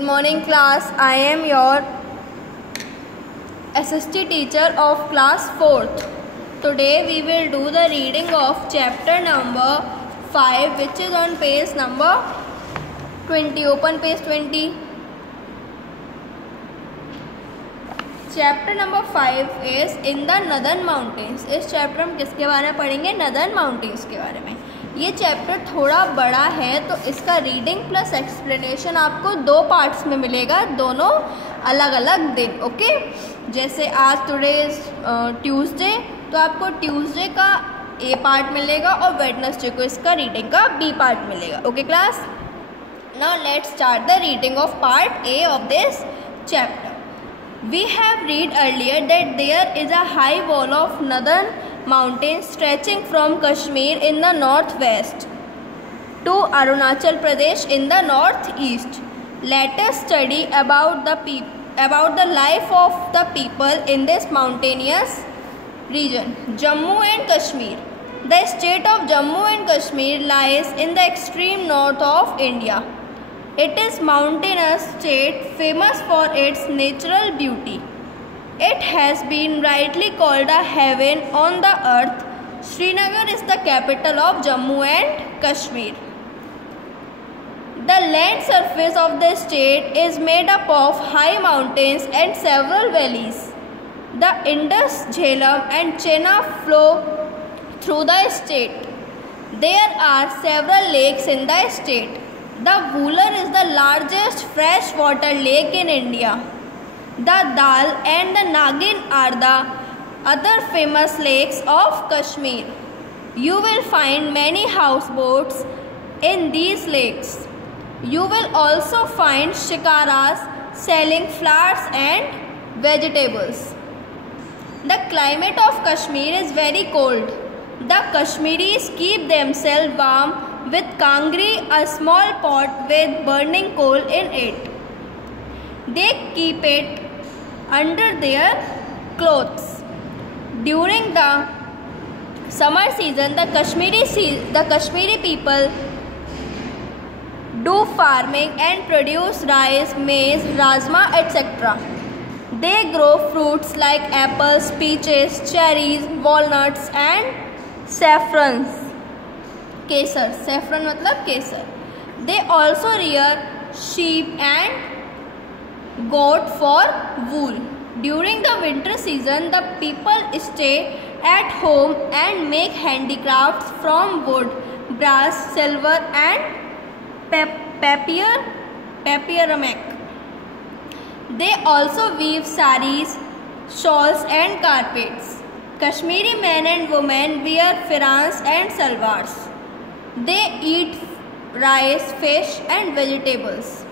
Good morning class, I am your SST teacher of class 4th. Today we will do the reading of chapter number 5 which is on page number 20. Open page 20. Chapter number 5 is in the Northern Mountains. इस chapter में किसके बारे में पढ़ेंगे? Northern mountains के बारे में. ये चैप्टर थोड़ा बड़ा है तो इसका रीडिंग प्लस एक्सप्लेनेशन आपको दो पार्ट्स में मिलेगा, दोनों अलग अलग दिन. ओके, जैसे आज टुडे इज ट्यूसडे तो आपको ट्यूसडे का ए पार्ट मिलेगा और वेडनेसडे को इसका रीडिंग का बी पार्ट मिलेगा. Okay class, now let's start the reading of part A of this chapter. We have read earlier that there is a high wall of northern mountains stretching from Kashmir in the northwest to Arunachal Pradesh in the northeast. Let us study about the life of the people in this mountainous region. Jammu and Kashmir. The state of Jammu and Kashmir lies in the extreme north of India. It is mountainous state famous for its natural beauty. It has been rightly called a heaven on the earth. Srinagar is the capital of Jammu and Kashmir. The land surface of the state is made up of high mountains and several valleys. The Indus, Jhelum and Chenab flow through the state. There are several lakes in the state. The Wular is the largest freshwater lake in India. The Dal and the Nagin are the other famous lakes of Kashmir. You will find many houseboats in these lakes. You will also find shikaras selling flowers and vegetables. The climate of Kashmir is very cold. The Kashmiris keep themselves warm with kangri, a small pot with burning coal in it. They keep it under their clothes. During the summer season, the Kashmiri people do farming and produce rice, maize, rajma, etc. They grow fruits like apples, peaches, cherries, walnuts and saffrons. Kesar, saffron मतलब केसर. They also rear sheep and goat for wool. During the winter season, the people stay at home and make handicrafts from wood, brass, silver and papyramic. They also weave saris, shawls and carpets. Kashmiri men and women wear firans and salwars. They eat rice, fish and vegetables.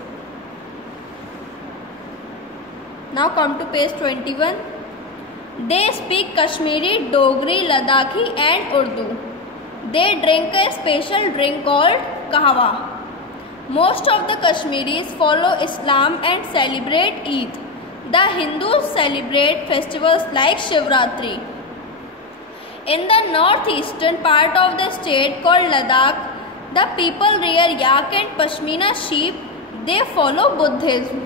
Now come to page 21. They speak Kashmiri, Dogri, Ladakhi and Urdu. They drink a special drink called kahwa. Most of the Kashmiris follow Islam and celebrate Eid. The Hindus celebrate festivals like Shivratri. In the northeastern part of the state called Ladakh, the people rear yak and pashmina sheep. They follow Buddhism.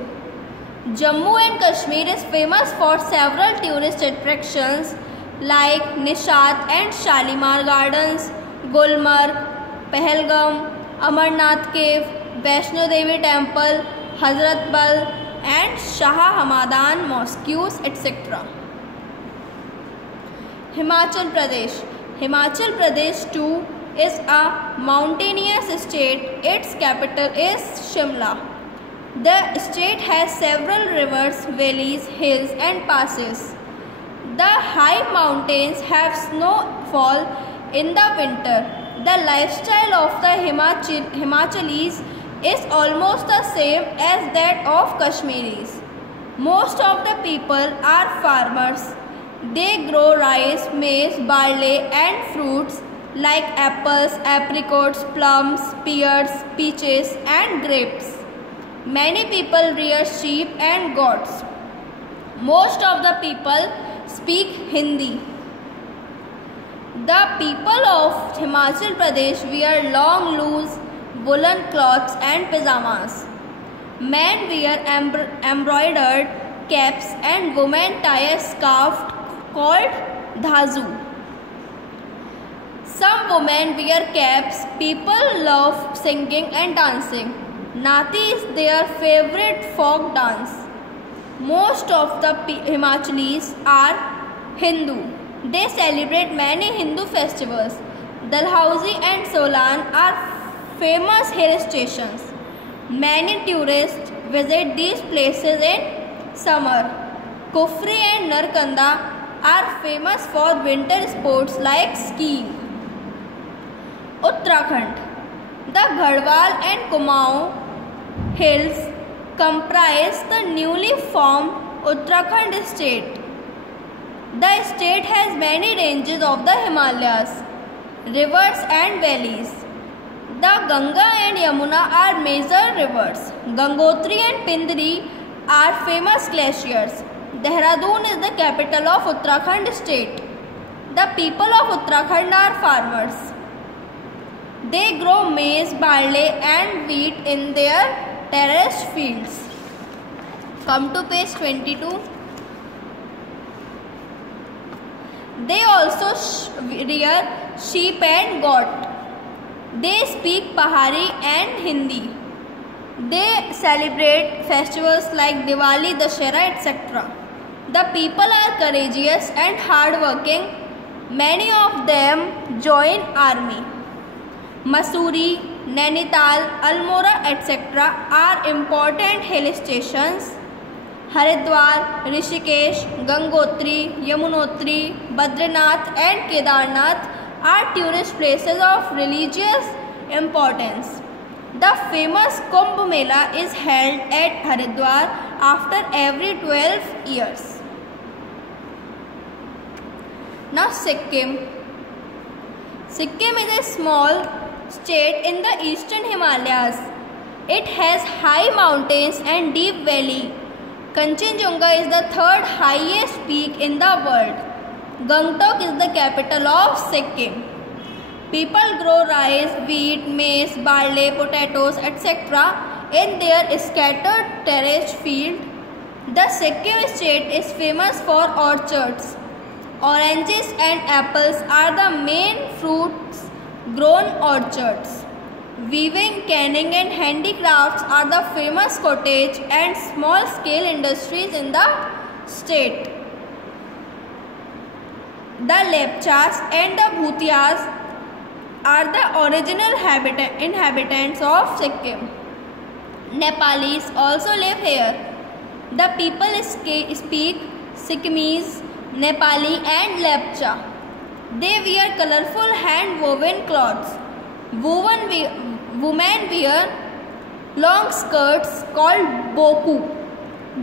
Jammu and Kashmir is famous for several tourist attractions like Nishat and Shalimar Gardens, Gulmarg, Pahalgam, Amarnath Cave, Vaishno Devi Temple, Hazrat Bal and Shah Hamadan mosques, etc. Himachal Pradesh. Himachal Pradesh too is a mountainous state. Its capital is Shimla. The state has several rivers, valleys, hills and passes. The high mountains have snowfall in the winter. The lifestyle of the Himachalis is almost the same as that of Kashmiris. Most of the people are farmers. They grow rice, maize, barley and fruits like apples, apricots, plums, pears, peaches and grapes. Many people rear sheep and goats. Most of the people speak Hindi. The people of Himachal Pradesh wear long, loose woolen cloths and pajamas. Men wear embroidered caps and women tie a scarf called dhazu. Some women wear caps. People love singing and dancing. Nati is their favorite folk dance. Most of the Himachalis are Hindu. They celebrate many Hindu festivals. Dalhousie and Solan are famous hill stations. Many tourists visit these places in summer. Kufri and Narkanda are famous for winter sports like skiing. Uttarakhand. The Garhwal and Kumaon hills comprise the newly formed Uttarakhand state. The state has many ranges of the Himalayas, rivers and valleys. The Ganga and Yamuna are major rivers. Gangotri and Pindri are famous glaciers. Dehradun is the capital of Uttarakhand state. The people of Uttarakhand are farmers. They grow maize, barley and wheat in their terraced fields. Come to page 22. They also rear sheep and goat. They speak Pahari and Hindi. They celebrate festivals like Diwali, Dussehra, etc. The people are courageous and hardworking. Many of them join army. Mussoorie, Nainital, Almora, etc. are important hill stations. Haridwar, Rishikesh, Gangotri, Yamunotri, Badrinath and Kedarnath are tourist places of religious importance. The famous Kumbh Mela is held at Haridwar after every 12 years. Now Sikkim. Sikkim is a small state in the eastern Himalayas. It has high mountains and deep valley. Kanchenjunga is the third highest peak in the world. Gangtok is the capital of Sikkim. People grow rice, wheat, maize, barley, potatoes, etc. in their scattered terraced field. The Sikkim state is famous for orchards. Oranges and apples are the main fruits grown orchards. Weaving, canning and handicrafts are the famous cottage and small scale industries in the state. The Lepchas and the Bhutias are the original inhabitants of Sikkim. Nepalis also live here. The people speak Sikkimese, Nepali and Lepcha. They wear colorful hand-woven clothes. Women wear long skirts called boku.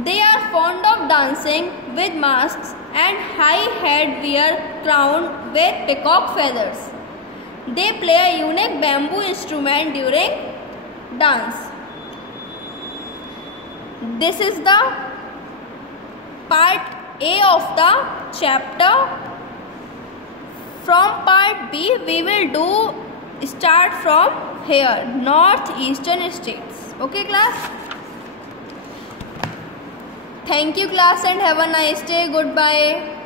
They are fond of dancing with masks and high head wear crowned with peacock feathers. They play a unique bamboo instrument during dance. This is the part A of the chapter. From part B we will start from here, northeastern states. Okay class? Thank you class and have a nice day. Goodbye.